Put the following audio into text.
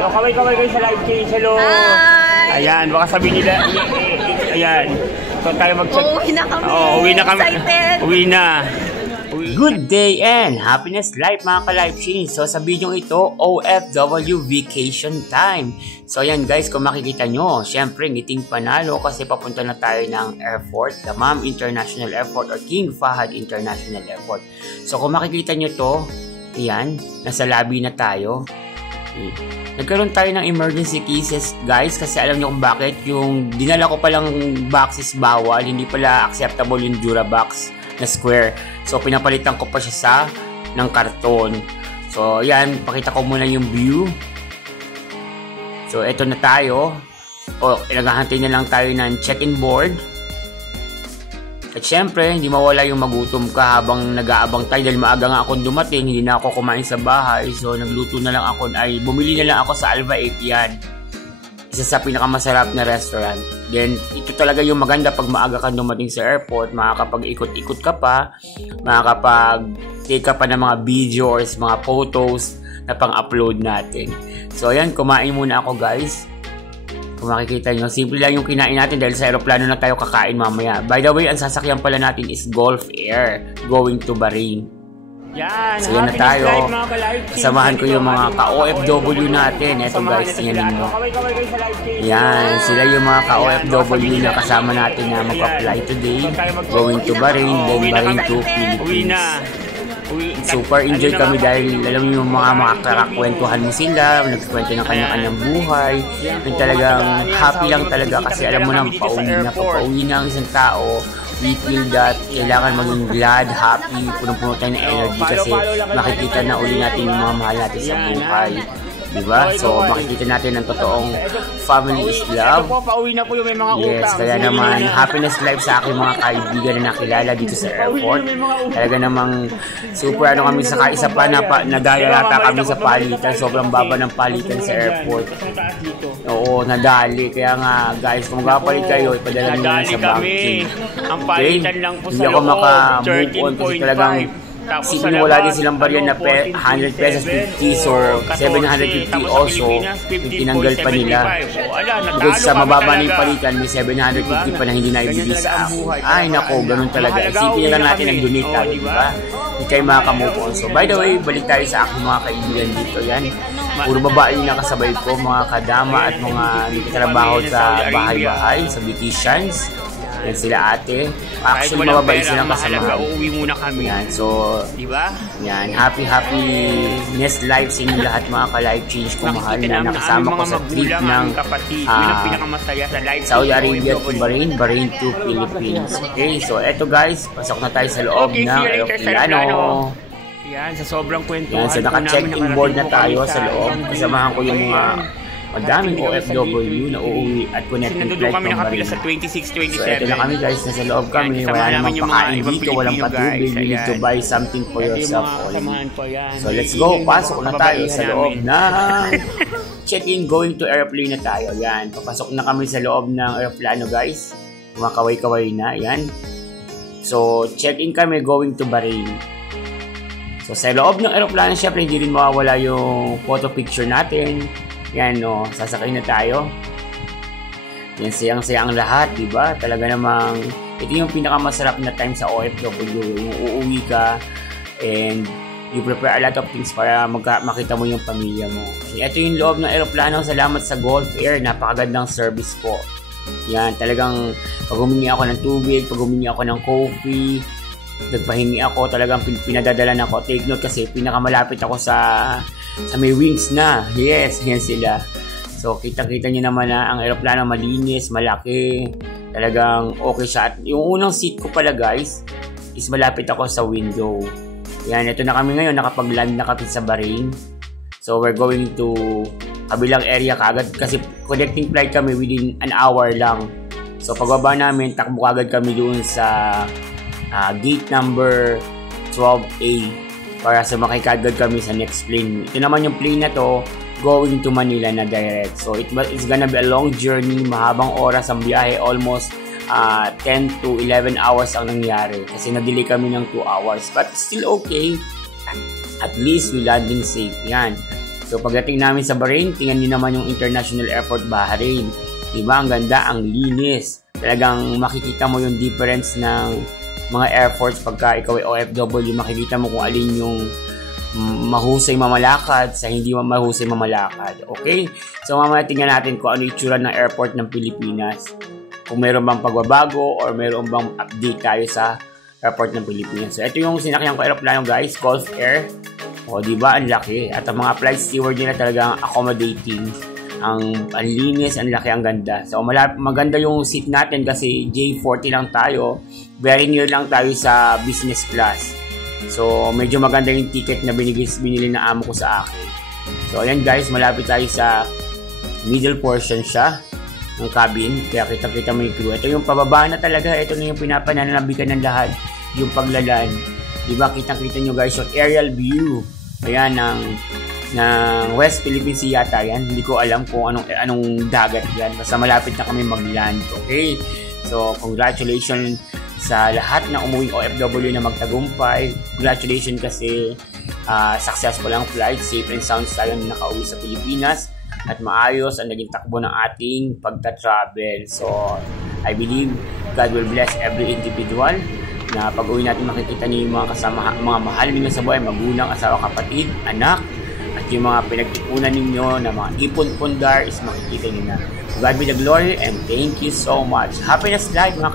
So, kaway-kaway kayo sa live change. Hello. Hi. Ayan, baka sabihin nila, ayan. So, tayo mag-check. Uuwi na kami. Uwi na kami. Excited. Uwi na. Good day and happiness life mga ka-live change. So sa video ito, OFW vacation time. So ayan guys, kung makikita nyo, syempre ngiting panalo kasi papunta na tayo ng airport, Dammam International Airport or King Fahd International Airport. So kung makikita nyo to, ayan, nasa lobby na tayo. Nagkaroon tayo ng emergency cases guys kasi alam nyo kung bakit. Yung dinala ko palang boxes bawal, hindi pala acceptable yung Durabox na square. So, pinapalitan ko pa siya sa ng karton. So, yan. Pakita ko muna yung view. So, eto na tayo. Naghahantay na lang tayo ng check-in board. At syempre, hindi mawala yung magutom ka habang nag-aabang tayo. Dahil maaga nga akong dumating, hindi na ako kumain sa bahay. So, nagluto na lang ako. Bumili na lang ako sa Alva 8 yan. Isa sa pinakamasarap na restaurant. Then, ito talaga yung maganda pag maaga ka dumating sa airport, makakapag-ikot-ikot ka pa, makakapag-take ka pa ng mga videos, mga photos na pang-upload natin. So, ayan, kumain muna ako guys. Kung makikita nyo, simple lang yung kinain natin dahil sa aeroplano na tayo kakain mamaya. By the way, ang sasakyan pala natin is Gulf Air going to Bahrain. Yan, so yan na tayo. Kasamahan ko yung mga ka-OFW natin. Eto guys, yan ninyo. Yan, sila yung mga ka-OFW na kasama natin na mag-apply today. Going to Bahrain, then Bahrain to Philippines. Super enjoy kami dahil alam mo yung mga makakakwentuhan mo sila, nagkwento ng kanya-kanyang buhay. Yung talagang happy lang talaga kasi alam mo na, pauwi na ang isang tao. We feel that kailangan maging glad, happy, punong-puno tayo ng energy kasi makikita na uli natin yung mga mahal natin sa buhay. Diba? So, makikita natin ang totoong family is love. Yes, kaya naman, happiness life sa aking mga kaibigan na nakilala dito sa airport. Talaga namang super kami sa kaisa pa na nagayalata kami sa palitan. Sobrang baba ng palitan sa airport. Oo, nadali. Kaya nga, guys, kung magpapalit kayo, ipadala nyo sa banking. Okay? Hindi ako maka-move on kasi talagang isipin mo wala din silang barya na 100 pesos, 50 or 750 also, tinanggal pa nila. Bukod sa mababa na yung palitan, may 750 pa na hindi na ibigay sa ako. Ay nako, ganun talaga. Isipin na lang natin ang donate tayo, diba? Hindi kayo makaka-move on. So, by the way, balik tayo sa aking mga kaibigan dito. Yan. Puro babae yung nakasabay ko, mga kadama at mga nagtatrabaho sa bahay-bahay, sa beauticians. Yan sila ate. Actually, mababait silang kasama. Uuwi muna kami. Yan, so, diba? Yan, happiness life sa inyo lahat mga ka-live change ko mahal na nakasama ko sa trip ng Saudi Arabia to Bahrain, Bahrain to Philippines. Okay, so eto guys, pasok na tayo sa loob ng aeroplano. Yan, sa sobrang kwentuhan. Yan, so naka-check-in board na tayo sa loob. Kasamahan ko yung mga madaming OFW na uuwi at connecting flight kami from nakapila Bahrain. sa 26, 27. So ito na kami guys, nasa loob kami. Wala namang pakain dito, walang patubig. You need to buy something for yourself only. So let's go, pasok na tayo sa loob ng check-in, going to airplane na tayo. Yan, papasok na kami sa loob ng aeroplano guys. Kumakaway-kaway na, yan. So check-in kami, going to Bahrain. So sa loob ng aeroplano, syempre hindi rin mawawala yung photo picture natin. Yan no, sasakay na tayo. Yan, sayang-saya ang lahat, diba? Talaga namang, ito yung pinakamasarap na time sa OFW. Yung uuwi ka and you prepare a lot of things para makita mo yung pamilya mo. Ito yung loob ng aeroplano. Salamat sa Gulf Air, napakagandang service po. Yan, talagang pag humingi ako ng tubig, pag humingi ako ng coffee, nagpahingi ako, talagang pinadadalan ako. Take note kasi pinakamalapit ako sa may wings na. Yes, yan sila. So, kita-kita nyo naman na ang aeroplano malinis, malaki. Talagang okay siya. At yung unang seat ko pala guys, is malapit ako sa window. Yan, ito na kami ngayon. Nakapag-land na kami sa Bahrain. So, we're going to kabilang area kagad. Kasi connecting flight kami within an hour lang. So, pagbaba namin, takbo kagad kami doon sa gate number 12A para sumakay kagad kami sa next plane. Ito naman yung plane na to going to Manila na direct. So it's gonna be a long journey, mahabang oras ang biyahe, almost 10 to 11 hours ang nangyari kasi na-delay kami ng 2 hours, but still okay. At least we landing safe. Yan. So pagdating namin sa Bahrain, tingnan nyo naman yung International Airport Bahrain. Diba? Ang ganda, ang linis. Talagang makikita mo yung difference ng mga airports pagka ikaw ay OFW. Makikita mo kung alin yung mahusay mamalakad sa hindi mahusay mamalakad. Okay? So mamaya tingnan natin kung ano itsura ng airport ng Pilipinas. Kung mayroon bang pagbabago or mayroon bang update tayo sa airport ng Pilipinas. So ito yung sinakyan ko aeroplano guys, Gulf Air. O diba, ang laki. At ang mga flight steward nila talagang accommodating. Ang linis, ang laki, ang ganda. So maganda yung seat natin kasi J40 lang tayo. Very near lang tayo sa business class. So medyo maganda yung ticket na binili na amo ko sa akin. So ayan guys, malapit tayo sa middle portion siya ng cabin. Kaya kita mo yung crew. Ito yung pababa na talaga. Ito na yung pinapananabikan ng lahat. Yung paglalan. Diba, kitang-kita nyo guys yung aerial view. Ayan, ng West Philippine Sea yata yan. Hindi ko alam kung anong dagat yan. Basta malapit na kami mag-land. Okay? So, congratulations sa lahat na umuwing OFW na magtagumpay. Congratulations kasi successful ang flight. Safe and sound tayo na nakauwi sa Pilipinas. At maayos ang naging takbo ng ating pagta-travel. So, I believe God will bless every individual na pag-uwi natin makikita niyo yung mga kasama, mga mahal ninyo sa buhay, magulang, asawa, kapatid, anak, at yung mga pinag-ipunan ninyo na mga ipon-pundar is makikita niyo na. God be the glory and thank you so much. Happiness life mga